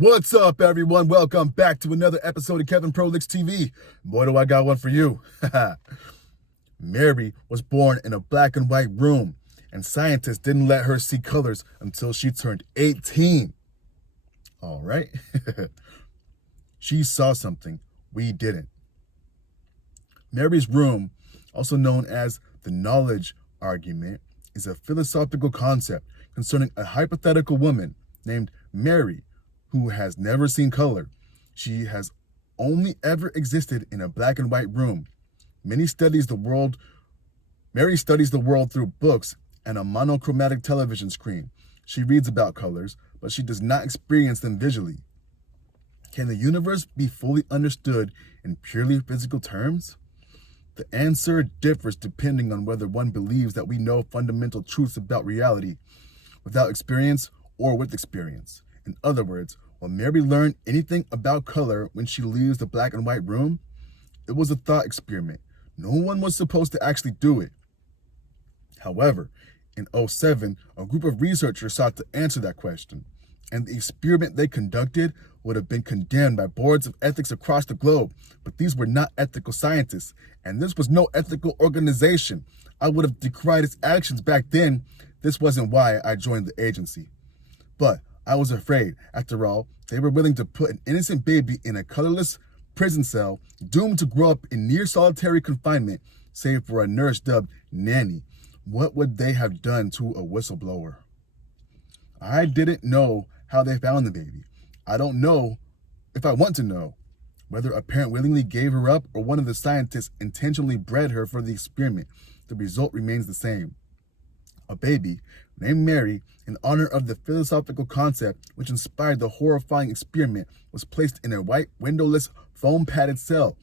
What's up, everyone? Welcome back to another episode of Kevin Prolix TV. Boy, do I got one for you. Mary was born in a black and white room, and scientists didn't let her see colors until she turned 18. All right? She saw something we didn't. Mary's room, also known as the knowledge argument, is a philosophical concept concerning a hypothetical woman named Mary who has never seen color. She has only ever existed in a black and white room. Mary studies the world through books and a monochromatic television screen. She reads about colors, but she does not experience them visually. Can the universe be fully understood in purely physical terms? The answer differs depending on whether one believes that we know fundamental truths about reality without experience or with experience. In other words, will Mary learn anything about color when she leaves the black and white room? It was a thought experiment. No one was supposed to actually do it. However, in 2007, a group of researchers sought to answer that question, and the experiment they conducted would have been condemned by boards of ethics across the globe. But these were not ethical scientists, and this was no ethical organization. I would have decried its actions back then. This wasn't why I joined the agency. But I was afraid. After all, they were willing to put an innocent baby in a colorless prison cell, doomed to grow up in near solitary confinement, save for a nurse dubbed Nanny. What would they have done to a whistleblower? I didn't know how they found the baby. I don't know if I want to know. Whether a parent willingly gave her up or one of the scientists intentionally bred her for the experiment, the result remains the same. A baby named Mary, in honor of the philosophical concept which inspired the horrifying experiment, was placed in a white, windowless, foam-padded cell.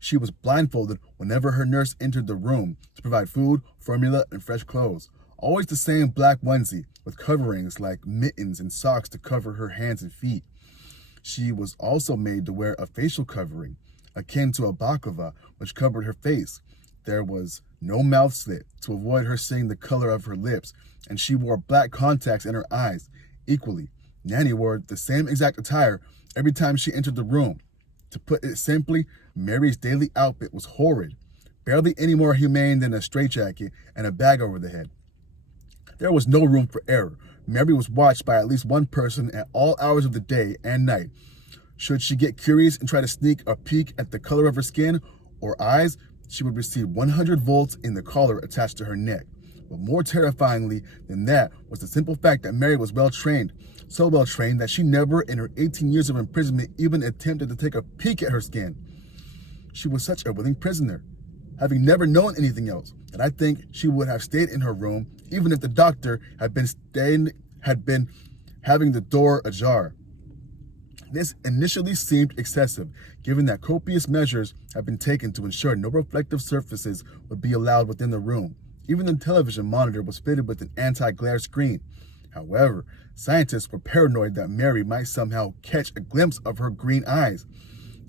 She was blindfolded whenever her nurse entered the room to provide food, formula, and fresh clothes. Always the same black onesie, with coverings like mittens and socks to cover her hands and feet. She was also made to wear a facial covering, akin to a baklava, which covered her face. There was no mouth slit to avoid her seeing the color of her lips, and she wore black contacts in her eyes. Equally, Nanny wore the same exact attire every time she entered the room. To put it simply, Mary's daily outfit was horrid, barely any more humane than a straitjacket and a bag over the head. There was no room for error. Mary was watched by at least one person at all hours of the day and night. Should she get curious and try to sneak a peek at the color of her skin or eyes, she would receive 100 volts in the collar attached to her neck. But more terrifyingly than that was the simple fact that Mary was well-trained, so well-trained that she never in her 18 years of imprisonment even attempted to take a peek at her skin. She was such a willing prisoner, having never known anything else, that I think she would have stayed in her room even if the doctor had been having the door ajar. This initially seemed excessive, given that copious measures had been taken to ensure no reflective surfaces would be allowed within the room. Even the television monitor was fitted with an anti-glare screen. However, scientists were paranoid that Mary might somehow catch a glimpse of her green eyes.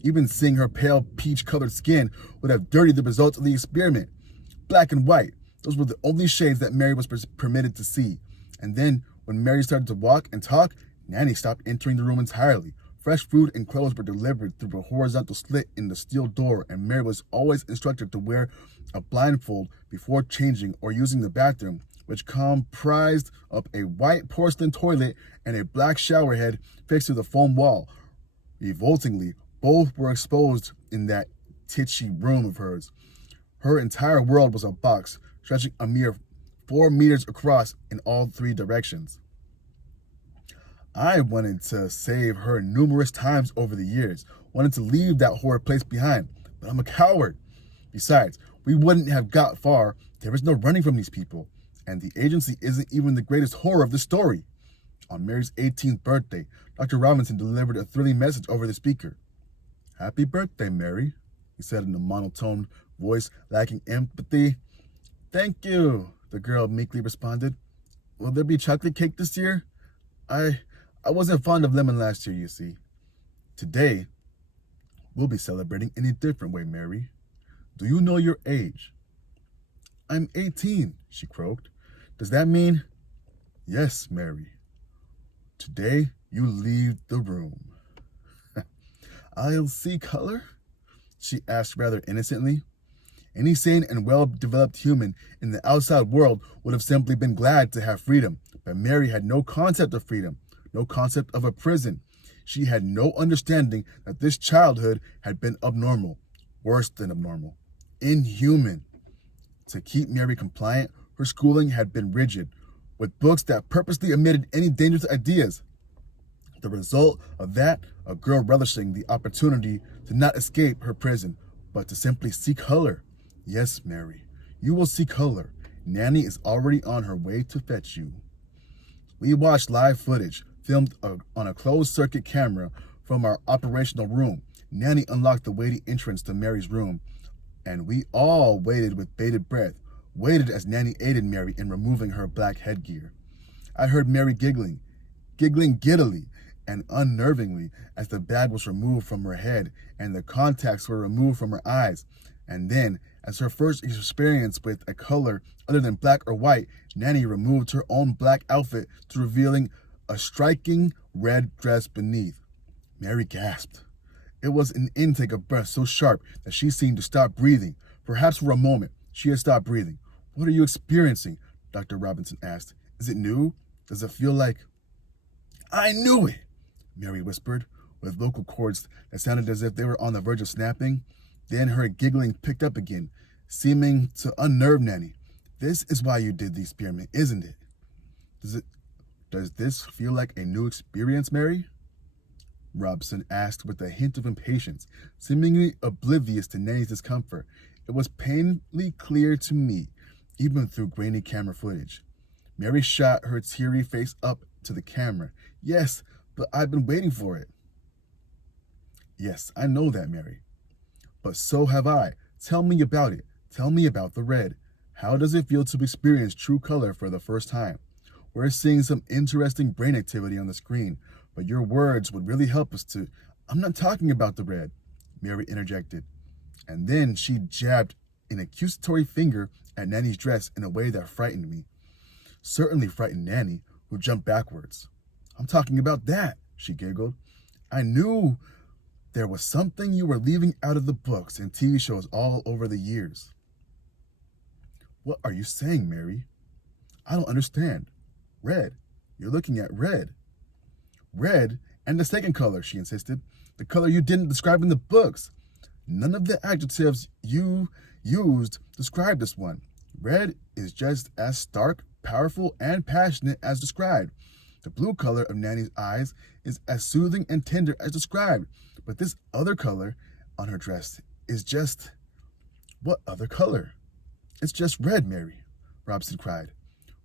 Even seeing her pale peach-colored skin would have dirtied the results of the experiment. Black and white, those were the only shades that Mary was permitted to see. And then, when Mary started to walk and talk, Nanny stopped entering the room entirely. Fresh food and clothes were delivered through a horizontal slit in the steel door, and Mary was always instructed to wear a blindfold before changing or using the bathroom, which comprised of a white porcelain toilet and a black shower head fixed to the foam wall. Revoltingly, both were exposed in that titchy room of hers. Her entire world was a box, stretching a mere 4 meters across in all 3 directions. I wanted to save her numerous times over the years, wanted to leave that horrid place behind, but I'm a coward. Besides, we wouldn't have got far. There is no running from these people, and the agency isn't even the greatest horror of the story. On Mary's 18th birthday, Dr. Robinson delivered a thrilling message over the speaker. "Happy birthday, Mary," he said in a monotone voice lacking empathy. "Thank you," the girl meekly responded. "Will there be chocolate cake this year? I wasn't fond of lemon last year, you see. Today, we'll be celebrating in a different way, Mary. Do you know your age?" "I'm 18, she croaked. "Does that mean—" "Yes, Mary. Today You leave the room. I'll see color? She asked rather innocently. Any sane and well-developed human in the outside world would have simply been glad to have freedom, but Mary had no concept of freedom, no concept of a prison. She had no understanding that this childhood had been abnormal, worse than abnormal, inhuman. To keep Mary compliant, her schooling had been rigid, with books that purposely omitted any dangerous ideas. The result of that, a girl relishing the opportunity to not escape her prison, but to simply see color. Yes, Mary, you will see color. Nanny is already on her way to fetch you. We watched live footage, filmed on a closed-circuit camera from our operational room. Nanny unlocked the weighty entrance to Mary's room, and we all waited with bated breath, waited as Nanny aided Mary in removing her black headgear. I heard Mary giggling giddily and unnervingly as the bag was removed from her head and the contacts were removed from her eyes. And then, as her first experience with a color other than black or white, Nanny removed her own black outfit to revealing a striking red dress beneath. Mary gasped. It was an intake of breath so sharp that she seemed to stop breathing. Perhaps for a moment, she had stopped breathing. What are you experiencing? Dr. Robinson asked. Is it new? Does it feel like... I knew it, Mary whispered, with vocal cords that sounded as if they were on the verge of snapping. Then her giggling picked up again, seeming to unnerve Nanny. This is why you did the experiment, isn't it? Does this feel like a new experience, Mary? Robson asked with a hint of impatience, seemingly oblivious to Nanny's discomfort. It was painfully clear to me, even through grainy camera footage. Mary shot her teary face up to the camera. Yes, but I've been waiting for it. Yes, I know that, Mary. But so have I. Tell me about it. Tell me about the red. How does it feel to experience true color for the first time? We're seeing some interesting brain activity on the screen, but your words would really help us to... I'm not talking about the red, Mary interjected. And then she jabbed an accusatory finger at Nanny's dress in a way that frightened me. Certainly frightened Nanny, who jumped backwards. I'm talking about that, she giggled. I knew there was something you were leaving out of the books and TV shows all over the years. What are you saying, Mary? I don't understand. Red. You're looking at red. Red, and the second color, she insisted. The color you didn't describe in the books. None of the adjectives you used describe this one. Red is just as stark, powerful, and passionate as described. The blue color of Nanny's eyes is as soothing and tender as described. But this other color on her dress is just... What other color? It's just red, Mary, Robson cried.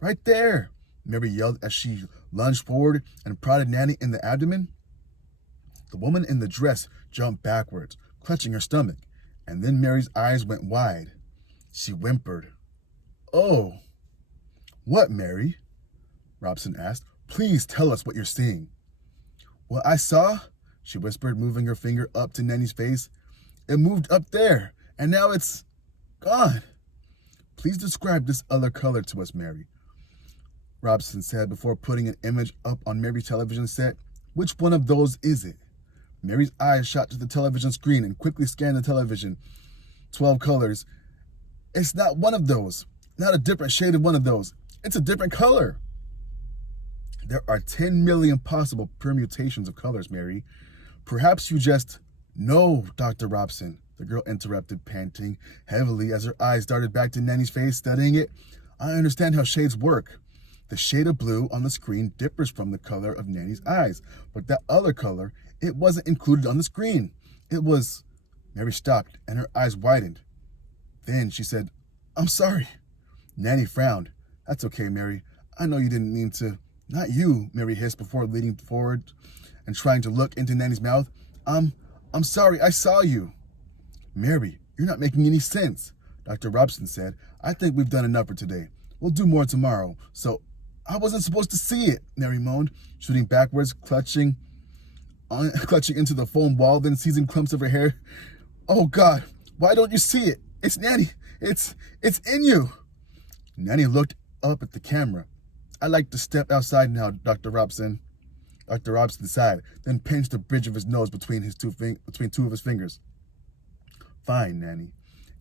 Right there, Mary yelled as she lunged forward and prodded Nanny in the abdomen. The woman in the dress jumped backwards, clutching her stomach, and then Mary's eyes went wide. She whimpered. Oh. What, Mary? Robson asked. Please tell us what you're seeing. What I saw, she whispered, moving her finger up to Nanny's face. It moved up there, and now it's gone. Please describe this other color to us, Mary, Robson said before putting an image up on Mary's television set. Which one of those is it? Mary's eyes shot to the television screen and quickly scanned the television. 12 colors. It's not one of those. Not a different shade of one of those. It's a different color. There are 10 million possible permutations of colors, Mary. Perhaps you just... No, Dr. Robson, the girl interrupted, panting heavily as her eyes darted back to Nanny's face, studying it. I understand how shades work. The shade of blue on the screen differs from the color of Nanny's eyes, but that other color, it wasn't included on the screen. It was... Mary stopped, and her eyes widened. Then she said, I'm sorry. Nanny frowned. That's okay, Mary. I know you didn't mean to... Not you, Mary hissed before leaning forward and trying to look into Nanny's mouth. I'm sorry, I saw you. Mary, you're not making any sense, Dr. Robson said. I think we've done enough for today. We'll do more tomorrow. So, I wasn't supposed to see it, Mary moaned, shooting backwards, clutching into the foam wall, then seizing clumps of her hair. Oh, God, why don't you see it? It's Nanny. It's in you. Nanny looked up at the camera. I'd like to step outside now, Dr. Robson. Dr. Robson sighed, then pinched the bridge of his nose between two of his fingers. Fine, Nanny.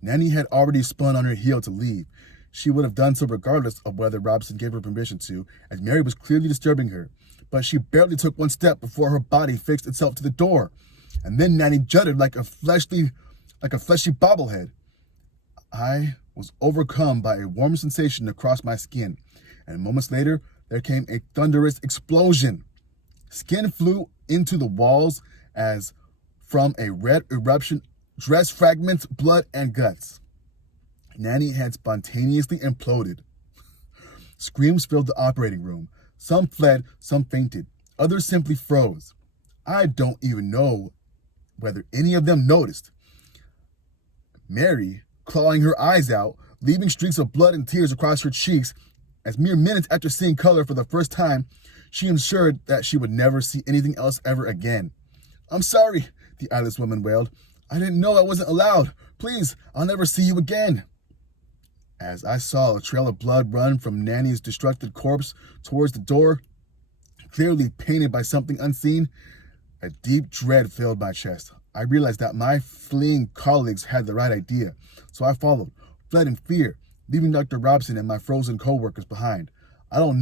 Nanny had already spun on her heel to leave. She would have done so regardless of whether Robson gave her permission to, as Mary was clearly disturbing her. But she barely took one step before her body fixed itself to the door. And then Nanny jutted like a fleshy bobblehead. I was overcome by a warm sensation across my skin, and moments later, there came a thunderous explosion. Skin flew into the walls as from a red eruption, dress fragments, blood, and guts. Nanny had spontaneously imploded. Screams filled the operating room. Some fled, some fainted. Others simply froze. I don't even know whether any of them noticed. Mary, clawing her eyes out, leaving streaks of blood and tears across her cheeks, as mere minutes after seeing color for the first time, she ensured that she would never see anything else ever again. I'm sorry, the eyeless woman wailed. I didn't know I wasn't allowed. Please, I'll never see you again. As I saw a trail of blood run from Nanny's destructed corpse towards the door, clearly painted by something unseen, a deep dread filled my chest. I realized that my fleeing colleagues had the right idea, so I followed, fled in fear, leaving Dr. Robson and my frozen co-workers behind. I don't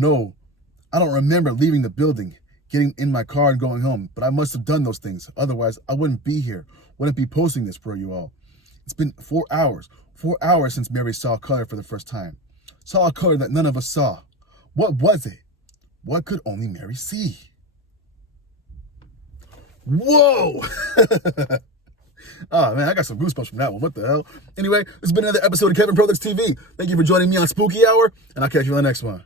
remember leaving the building, getting in my car and going home, but I must have done those things. Otherwise, I wouldn't be here, wouldn't be posting this for you all. It's been 4 hours since Mary saw color for the first time. Saw a color that none of us saw. What was it? What could only Mary see? Whoa! Oh man, I got some goosebumps from that one. What the hell? Anyway, this has been another episode of Kevin Prolix TV. Thank you for joining me on Spooky Hour, and I'll catch you on the next one.